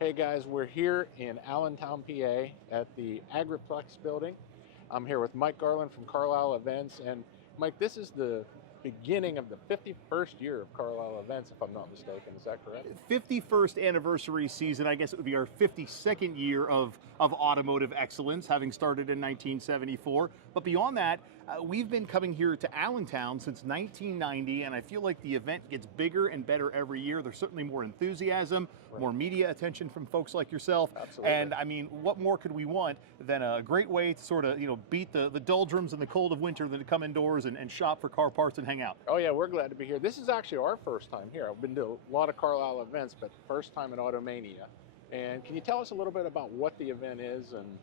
Hey guys, we're here in Allentown, PA at the Agriplex building. I'm here with Mike Garland from Carlisle Events. And Mike, this is the beginning of the 51st year of Carlisle Events, if I'm not mistaken. Is that correct? 51st anniversary season. I guess it would be our 52nd year of automotive excellence, having started in 1974. But beyond that, we've been coming here to Allentown since 1990, and I feel like the event gets bigger and better every year. There's certainly more enthusiasm, more media attention from folks like yourself. Absolutely. And I mean, what more could we want than a great way to sort of, beat the doldrums and the cold of winter than to come indoors and shop for car parts and hang out. Oh yeah, we're glad to be here. This is actually our first time here. I've been to a lot of Carlisle events, but first time at Automania. And can you tell us a little bit about what the event is and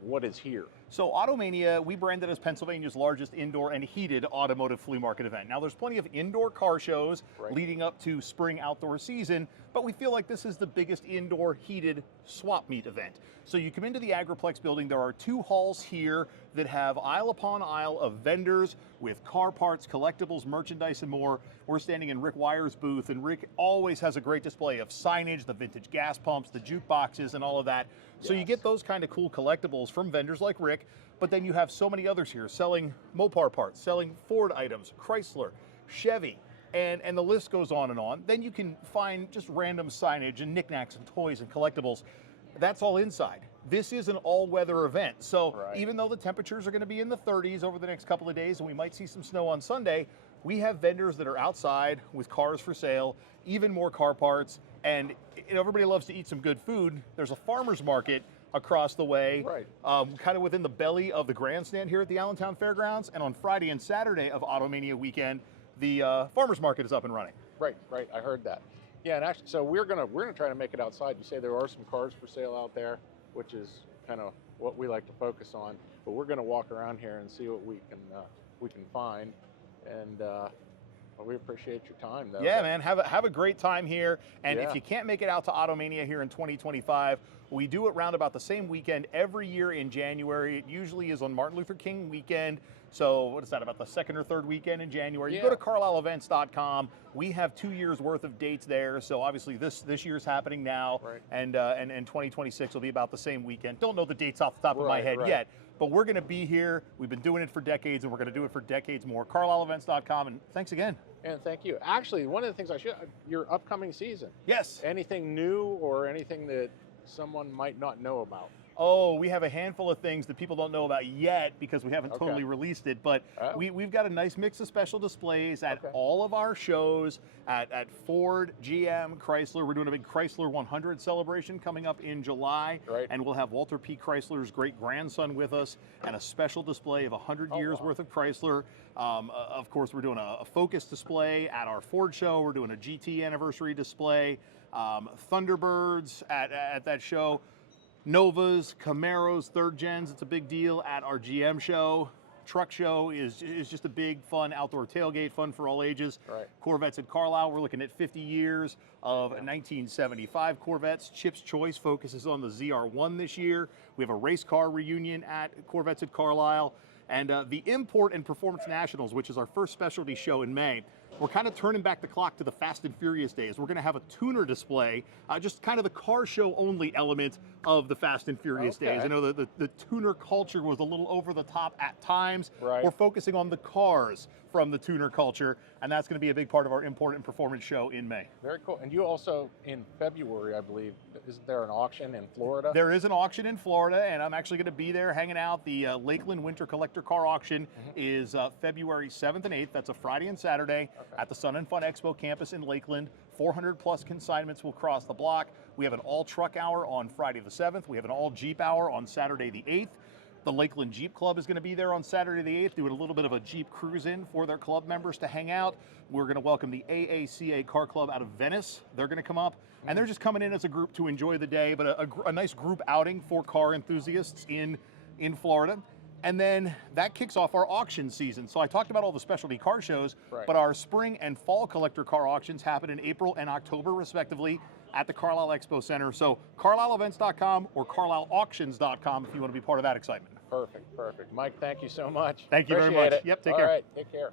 what is here? So Automania, we branded as Pennsylvania's largest indoor and heated automotive flea market event. Now there's plenty of indoor car shows leading up to spring outdoor season, but we feel like this is the biggest indoor heated swap meet event. So you come into the Agriplex building, there are two halls here that have aisle upon aisle of vendors with car parts, collectibles, merchandise, and more. We're standing in Rick Wyer's booth, and Rick always has a great display of signage, the vintage gas pumps, the jukeboxes, and all of that. So you get those kind of cool collectibles from vendors like Rick, but then you have so many others here selling Mopar parts, selling Ford items, Chrysler, Chevy, and the list goes on and on. Then you can find just random signage and knickknacks and toys and collectibles. That's all inside. This is an all-weather event, so even though the temperatures are going to be in the 30s over the next couple of days and we might see some snow on Sunday, we have vendors that are outside with cars for sale, even more car parts, and everybody loves to eat some good food. There's a farmer's market across the way, kind of within the belly of the grandstand here at the Allentown Fairgrounds, and on Friday and Saturday of Automania weekend, the farmer's market is up and running. Right, I heard that. Yeah, and actually, so we're gonna try to make it outside. You say there are some cars for sale out there, which is kind of what we like to focus on. But we're gonna walk around here and see what we can find. And well, we appreciate your time, though. Yeah, man, have a great time here. And if you can't make it out to Automania here in 2025, we do it round about the same weekend every year in January. It usually is on Martin Luther King weekend. So what is that, about the second or third weekend in January? You go to carlisleevents.com. We have 2 years worth of dates there. So obviously this year's happening now, and 2026 will be about the same weekend. Don't know the dates off the top of my head yet, but we're going to be here. We've been doing it for decades, and we're going to do it for decades more. carlisleevents.com, and thanks again. And thank you. Actually, one of the things your upcoming season. Yes. Anything new or anything that someone might not know about? Oh, we have a handful of things that people don't know about yet because we haven't totally released it, but we've got a nice mix of special displays at all of our shows, at Ford, GM, Chrysler. We're doing a big Chrysler 100 celebration coming up in July, and we'll have Walter P. Chrysler's great-grandson with us, and a special display of 100 years worth of Chrysler. Of course, we're doing a Focus display at our Ford show. We're doing a GT anniversary display, Thunderbirds at that show. Novas, Camaros, third gens, it's a big deal at our GM show. Truck show is just a big, fun outdoor tailgate, fun for all ages. Corvettes at Carlisle, we're looking at 50 years of 1975 Corvettes. Chip's Choice focuses on the ZR1 this year. We have a race car reunion at Corvettes at Carlisle. And the Import and Performance Nationals, which is our first specialty show in May, we're kind of turning back the clock to the Fast and Furious days. We're going to have a tuner display, just kind of the car show only element of the Fast and Furious days. I know the tuner culture was a little over the top at times. We're focusing on the cars from the tuner culture, and that's going to be a big part of our Import and Performance show in May. Very cool. And you also, in February, I believe, isn't there an auction in Florida? There is an auction in Florida, and I'm actually going to be there hanging out. The Lakeland Winter Collector Car Auction is February 7th and 8th. That's a Friday and Saturday at the Sun and Fun Expo campus in Lakeland. 400 plus consignments will cross the block. We have an all truck hour on Friday the 7th. We have an all Jeep hour on Saturday the 8th. The Lakeland Jeep Club is going to be there on Saturday the 8th, doing a little bit of a Jeep cruise-in for their club members to hang out. We're going to welcome the AACA Car Club out of Venice. They're going to come up, and they're just coming in as a group to enjoy the day, but a nice group outing for car enthusiasts in Florida. And then that kicks off our auction season. So I talked about all the specialty car shows, but our spring and fall collector car auctions happen in April and October, respectively, at the Carlisle Expo Center. So carlisleevents.com or carlisleauctions.com if you want to be part of that excitement. Perfect. Mike, thank you so much. Thank you very much. It. Yep, take care. All right, take care.